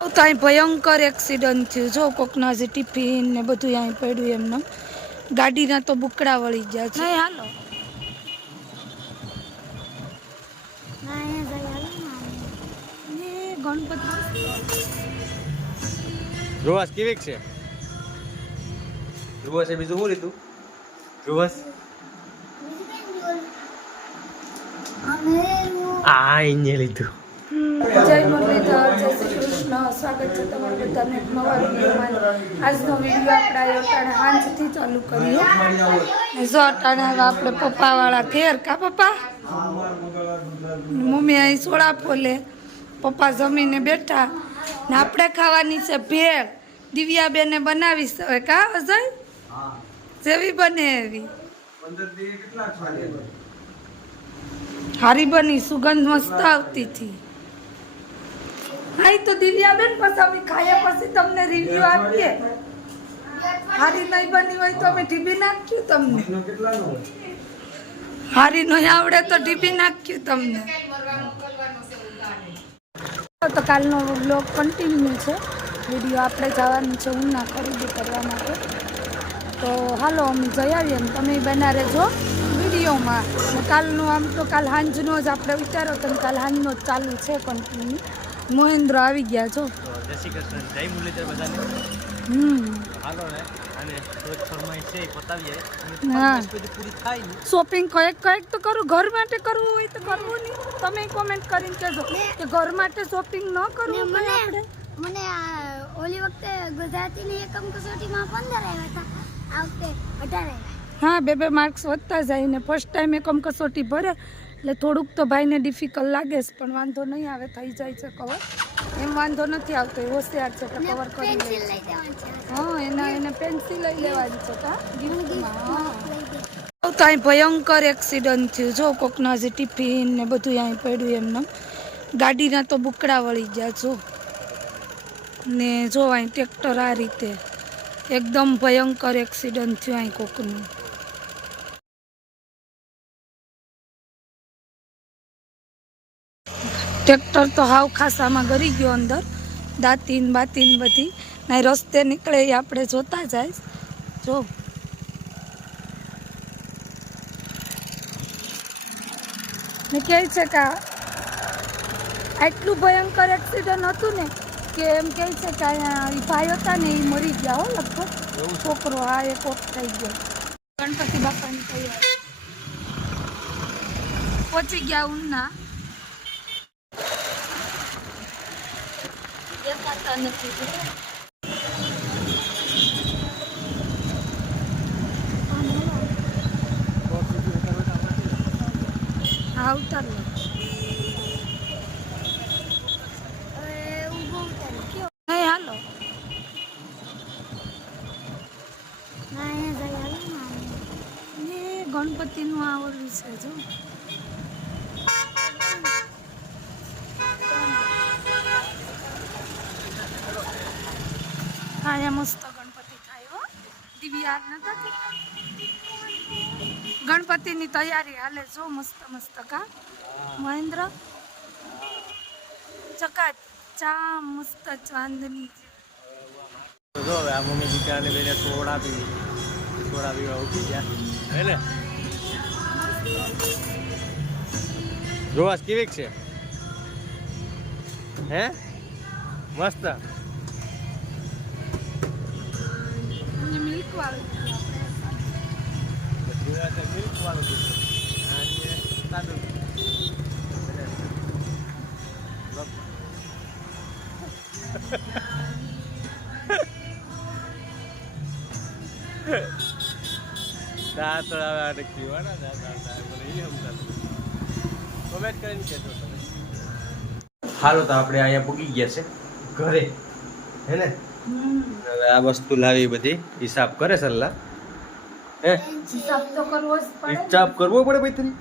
તો અહીં ભયંકર એક્સિડન્ટ થયું. જો કોકના જે ટિફિન ને બધું અહીં પડ્યું એમને ગાડીના તો બુકડા વળી ગયા છે. હાલો. ધ્રુવાસ કેવીક છે? ધ્રુવાસે બીજું શું લીધું? ધ્રુવાસ? આ એને લીધું. જય મુરલીધર જય શ્રી કૃષ્ણ. સ્વાગત છે તમારું બધાને નવા વિડીયોમાં. આજનો વીડિયો આપણે અટાણે હાંજથી ચાલુ કરીએ. જો અટાણે હવે આપણે પપ્પાવાળા ઘેર કા પપ્પા? મમ્મી અહીં સોડા ફોલે. પપ્પા જમીને બેઠા. ને આપણે ખાવાની છે ભેળ. દિવ્યાબેને બનાવી હવે કા અજય જેવી બને એવી. હારી બની સુગંધ મસ્ત આવતી હતી. હા ઈ તો દિવ્યાબેન પછી અમે ખાયા પછી તમને રિવ્યુ આપીએ. હારી નહીં બની હોય તો અમે ડીબી નાખ્યું તમને. હારી નહીં આવડે તો ટીપી નાખ્યું તમને. તો કાલનો બ્લોગ કન્ટિન્યુ છે. વીડિયો આપણે જવાનું છે ઉના ખરીદી કરવા માટે. તો હાલો અમે જઈ આવીએ ને તમે બના રહેજો વિડીયોમાં. કાલનું આમ તો કાલ સાંજનો જ આપણે વિચારો તો કાલ હાંજનો જ ચાલુ છે કન્ટિન્યુ મહેન્દ્ર આવી ગયા છો. જય શ્રી કૃષ્ણ જય મુરલીધર બધાને હમ. હાલો ને અને થોડીક ફરમાઈશ છે પતાવીએ હા. પૂરી થાય શોપિંગ કંઈક કંઈક તો કરું ઘર માટે કરવું હોય તો કરવું નહીં. તમે કોમેન્ટ કરીને કહેજો કે ઘર માટે શોપિંગ ન કરવું મને આપણે. મને આ ઓલી વખતે ગુજરાતીની એકમ કસોટીમાં પંદર આવ્યા હતા. આ વખતે અઢાર આવ્યા. હા બે બે માર્ક્સ વધતા જાય ને. ફર્સ્ટ ટાઈમ એકમ કસોટી ભરે. એટલે થોડુંક તો ભાઈને ડિફિકલ્ટ લાગે છે, પણ વાંધો નહીં આવે, થઈ જાય છે કવર એમ વાંધો નથી આવતો, એ હોશિયાર છે કે કવર કરી લે હા, એના, એને પેન્સિલ લઈ લેવાની છે કા ગિફ્ટમાં તો અહીં ભયંકર એક્સિડન્ટ થયું, જો કોકના જે ટિફિન ને બધું અહીં પડ્યું એમને ગાડીના તો બુકડા વળી ગયા, જો. ને જો અહીં ટ્રેક્ટર આ રીતે. એકદમ ભયંકર એક્સિડન્ટ થયું અહીં કોકનું. ટ્રેક્ટર તો હાવ ખાસામાં ગરી ગયો અંદર. દાંતીન બાતીન બધી. ના રસ્તે નીકળે એ આપણે જોતા જાય. જો. ને કહે છે કે આટલું ભયંકર એક્સિડન્ટ હતું ને કે એમ કહે છે કે અહીંયા ભાઈ હતા ને એ મરી ગયા હો લગભગ. છોકરો હા એક ઓફ થઈ ગયો. ગણપતિ બાપાની તૈયારી. પહોંચી ગયા ઉના. દેખાતા નથી. ઉતારો. કયો? નહીં હાલો ગણપતિનું આવડું છે જો. અહીંયા મસ્ત ગણપતિ થાય, હો. દિવ્યાર નતા? ગણપતિની તૈયારી હાલે જો મસ્ત મસ્ત કા. મહેન્દ્ર? ચકા ચા મસ્ત ચાંદની આ મમ્મી દીકરાને બેને સોડા પી સોડા પીવા ઉઠી ગયા. હે ને? ધ્રુવસ કેવીક છે? હે? મસ્ત. અને મિલ્ક વાળું મિલ્ક વાળું દાંત હવે આને કીવાના તમે હાલો તો આપણે અહીંયા પૂગી ગયા છે ઘરે, હે ને? હવે આ વસ્તુ લાવી બધી. હિસાબ કરે સલ્લા. હે? હિસાબ તો કરવો જ પડે હિસાબ કરવો પડે ભાઈ તને?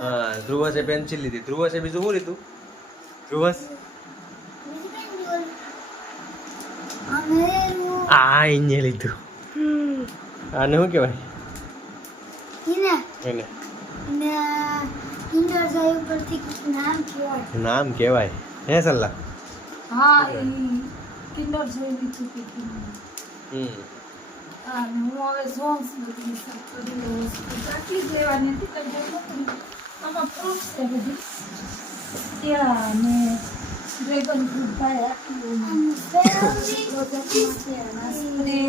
હા ધ્રુવસે પેન્સિલ લીધી. ધ્રુવસે બીજું શું લીધું? ધ્રુવસ? આ એને લીધું. આને શું કહેવાય? નામ કહેવાય. હે સલ્લા? હા એ કિન્ડર જોઈ ચૂકી હતી હમ હા ને હું હવે સોંગ્સ બધી સબ કરી લઉં છું આટલી જ લેવાની હતી તો બહુ નહોતી. આમાં ફ્રૂટ્સ છે બધી કેળા ને ડ્રેગન ફ્રૂટ ભાઈ આટલું સ્પ્રે ને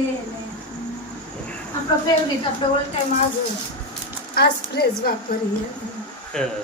આપણો ફેવરિટ આપણે ઓલ ટાઈમ આ જ આ સ્પ્રેજ વાપરીએ હા.